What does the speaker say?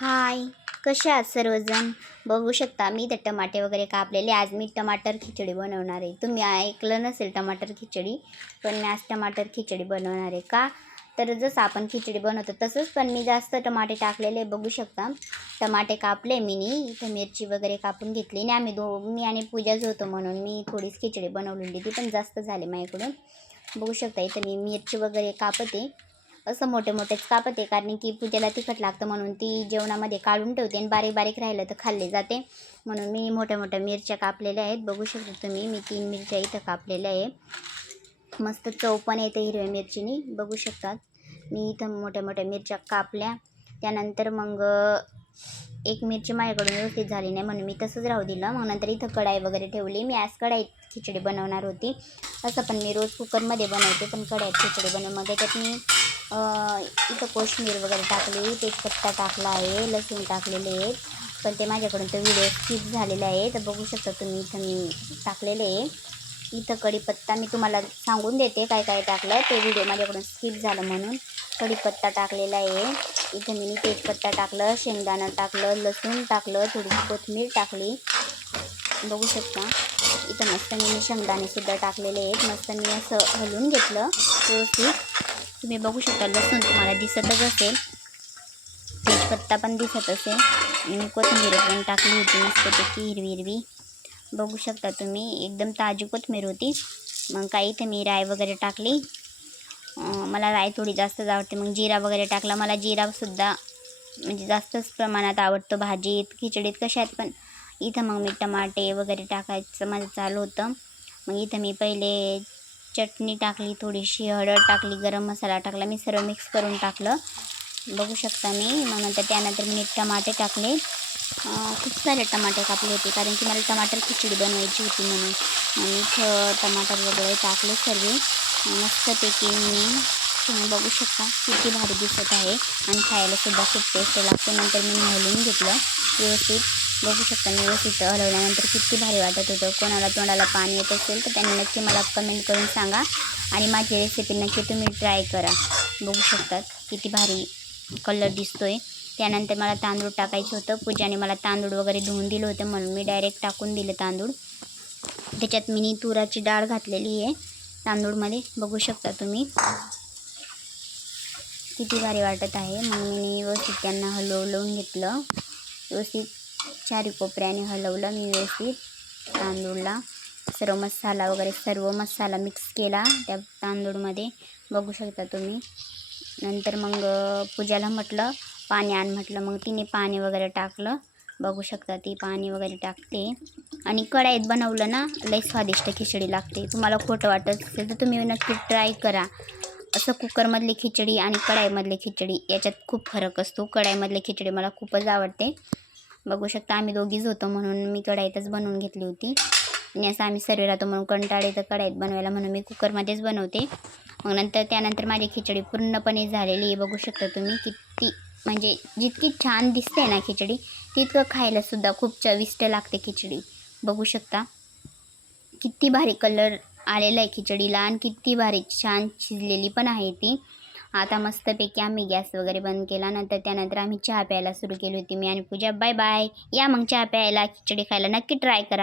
हाय, कसे आहात सर्वजण? बघू शकता मी इथे टमाटे वगैरे कापलेले. आज मी टमाटर खिचडी बनवणार आहे. तुम्ही ऐकलं नसेल टमाटर खिचडी, पण मी आज टमाटर खिचडी बनवणार आहे. का? तर जसं आपण खिचडी बनवतो तसंच, पण मी जास्त टमाटे टाकलेले. बघू शकता टमाटे कापले मीनी. इथं मिरची वगैरे कापून घेतली आणि मी आणि पूजाच होतो म्हणून मी थोडीच खिचडी बनवलेली. ती पण जास्त झाली माझ्याकडून. बघू शकता इथं मी मिरची वगैरे कापते. असं मोठे मोठेच कापते, कारण की पूजेला तिखट लागतं म्हणून ती जेवणामध्ये काढून ठेवते आणि बारीक बारीक राहिलं तर खाल्ले जाते. म्हणून मी मोठ्या मोठ्या मिरच्या कापलेल्या आहेत. बघू शकता तुम्ही, मी 3 मिरच्या इथं कापलेल्या आहे. मस्त चव पण येते हिरव्या मिरचीनी. बघू शकतात मी इथं मोठ्या मोठ्या मिरच्या कापल्या. त्यानंतर मग एक मिरची माझ्याकडून व्यवस्थित झाली नाही म्हणून मी तसंच राहू दिलं. मग नंतर इथं कढाई वगैरे ठेवली. मी आज कढाईत खिचडी बनवणार होती. असं पण मी रोज कुकरमध्ये बनवते, पण कढाईत खिचडी मग त्याच्यात मी इथं कोशिंबीर वगैरे टाकली, तेजपत्ता टाकला आहे, लसूण टाकलेले आहेत. पण ते माझ्याकडून तो व्हिडिओ स्किप झालेला आहे. तर बघू शकता तुम्ही इथं मी टाकलेले आहे. इथं कढीपत्ता मी तुम्हाला सांगून देते काय काय टाकलं, ते व्हिडिओ माझ्याकडून स्किप झालं म्हणून. कढीपत्ता टाकलेला आहे. इथं मी तेजपत्ता टाकलं, शेंगदाणं टाकलं, लसूण टाकलं, थोडीशी कोथिंबीर टाकली. बघू शकता इथं मस्त मी शेंगदाणेसुद्धा टाकलेले आहेत. मस्त मी असं हलवून घेतलं व्यवस्थित. तुम्ही बघू शकता लसूण तुम्हाला दिसतच असेल, तेजपत्ता पण दिसत असेल आणि कोथिंबीर पण टाकली होती मस्तपैकी हिरवी हिरवी. बघू शकता तुम्ही एकदम ताजी कोथिंबीर होती. मग काही इथे मी राय वगैरे टाकली. मला राय थोडी जास्तच आवडते. मग जिरा वगैरे टाकला. मला जिरासुद्धा म्हणजे जास्तच प्रमाणात आवडतो भाजीत खिचडीत कशात पण. इथं मग मी टमाटे वगैरे टाकायचं माझं चालू होतं. मग इथं मी पहिले चटणी टाकली, थोडीशी हळद टाकली, गरम मसाला टाकला, मी सर्व मिक्स करून टाकलं. बघू शकता मी. मग त्यानंतर मी टमाटे टाकले. खूप सारे टमाटे कापले होते, कारण की मला टमाटर खिचडी बनवायची होती म्हणून. मग इथं टमाटर वगैरे टाकले सर्व मस्तपैकी. तुम्ही बघू शकता किती भारी दिसत आहे आणि खायलासुद्धा खूप टेस्ट लागतो. नंतर मी हलवून घेतलं व्यवस्थित. बघू शकता मी व्यवस्थित हलवल्यानंतर किती भारी वाटत होतं. कोणाला तोंडाला पाणी येत असेल तर त्यांनी नक्की मला कमेंट करून सांगा आणि माझी रेसिपी नक्की तुम्ही ट्राय करा. बघू शकतात किती भारी कलर दिसतोय. त्यानंतर मला तांदूळ टाकायचं होतं. पूजाने मला तांदूळ वगैरे धुवून दिलं होतं म्हणून मी डायरेक्ट टाकून दिले तांदूळ. त्याच्यात मी तुराची डाळ घातलेली आहे तांदूळमध्ये. बघू शकता तुम्ही किती भारी वाटत आहे. मग मी व्यवस्थित त्यांना हलवून घेतलं. व्यवस्थित चारी कोपऱ्याने हलवलं मी व्यवस्थित तांदूळला. सर्व मसाला मिक्स केला त्या तांदूळमध्ये. बघू शकता तुम्ही. नंतर मग पूजाला म्हटलं पाणी आण म्हटलं, मग तिने पाणी वगैरे टाकलं. बघू शकता ती पाणी वगैरे टाकते. आणि कढाईत बनवलं ना लई स्वादिष्ट खिचडी लागते. तुम्हाला खोटं वाटत असेल तर तुम्ही नक्की ट्राय करा. असं कुकरमधली खिचडी आणि कढाईमधली खिचडी याच्यात खूप फरक असतो. कढाईमधली खिचडी मला खूपच आवडते. बघू शकता आम्ही दोघीच होतो म्हणून मी कढाईतच बनवून घेतली होती. आणि असं आम्ही सर्व राहतो म्हणून कंटाळे तर कढाईत बनवायला म्हणून मी कुकरमध्येच बनवते. मग त्यानंतर माझी खिचडी पूर्णपणे झालेली आहे. बघू शकता तुम्ही किती म्हणजे जितकी छान दिसते ना खिचडी, तितकं खायलासुद्धा खूप चविष्ट लागते खिचडी. बघू शकता किती भारी कलर आलेला आहे खिचडीला आणि किती भारी छान शिजलेली पण आहे ती. आता मस्तपैकी आम्ही गॅस वगैरे बंद केला. त्यानंतर आम्ही चहा प्यायला सुरू केली होती मी आणि पूजा. Bye bye. या मग चहा प्यायला, खिचडी खायला नक्की ट्राय करा.